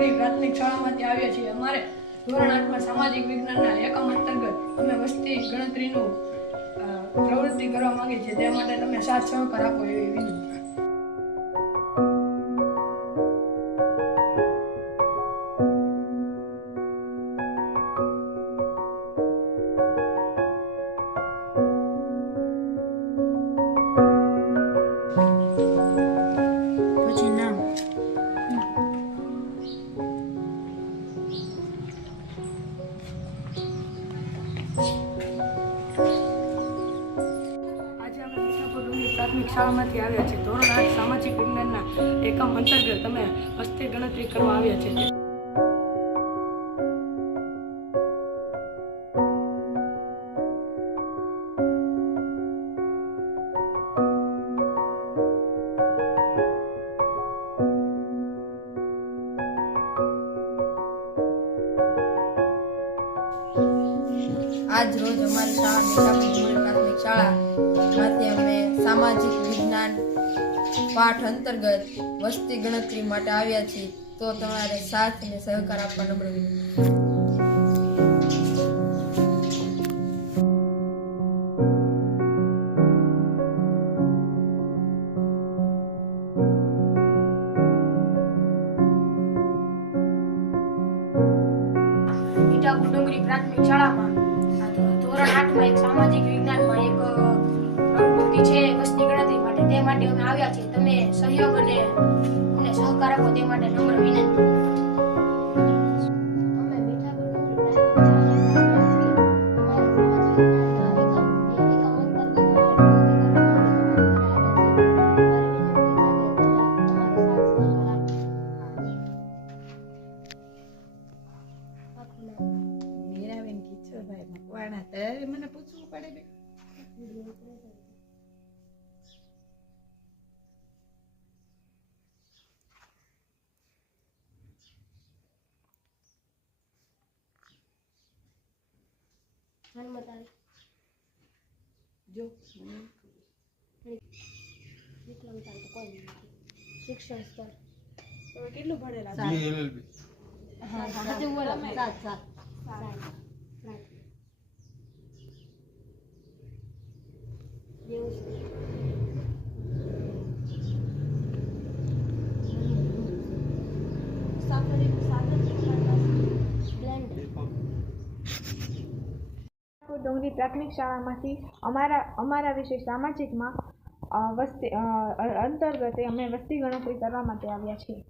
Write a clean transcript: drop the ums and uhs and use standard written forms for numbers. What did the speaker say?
ડુંગરી પ્રાથમિક શાળામાંથી આવ્યા છીએ. અમારે ધોરણ 8માં સામાજિક વિજ્ઞાનના એકમ અંતર્ગત અમે વસ્તી ગણતરીનું પ્રવૃત્તિ કરવા માંગીએ છીએ. તે માટે તમે સાથ સહકાર આપો એવી વિનંતી. પછી નામ આજે અમે મીઠાપુર ડુંગરી પ્રાથમિક શાળામાંથી આવ્યા છીએ. ધોરણ 8 સામાજિક વિજ્ઞાનના એકમ અંતર્ગત અમે વસ્તી ગણતરી કરવા આવ્યા છીએ. આજ રોજ અમારી શાળા મીઠાપુર ડુંગરી પ્રાથમિક શાળામાંથી અમે સામાજિક વિજ્ઞાન પાઠ અંતર્ગત વસ્તી ગણતરી માટે આવ્યા છીએ. તો તમારે સાથ અને સહકાર આપવા નમ્ર વિનંતી. મીઠાપુર ડુંગરી પ્રાથમિક શાળામાં ધોરણ 8માં એક સામાજિક વિજ્ઞાનમાં એક પ્રવૃત્તિ છે વસ્તી ગણતરી માટે. તે માટે અમે આવ્યા છીએ. તમે સહયોગ અને અમને સહકાર આપો તે માટે નમ્ર વિનંતી. મીરાબેન કિશોરભાઈ મકવાણા. ત્યારે મને પૂછવું પડે બે. જન્મ તારીખ, જો વિકલાંગતા તો કોઈ નથી. શિક્ષણ સ્તર તમે કેટલું ભણેલા છો? ડુંગરી પ્રાથમિક શાળામાંથી અમારા વિષય સામાજિકમાં વસ્તી અંતર્ગત અમે વસ્તી ગણતરી કરવા માટે આવ્યા છીએ.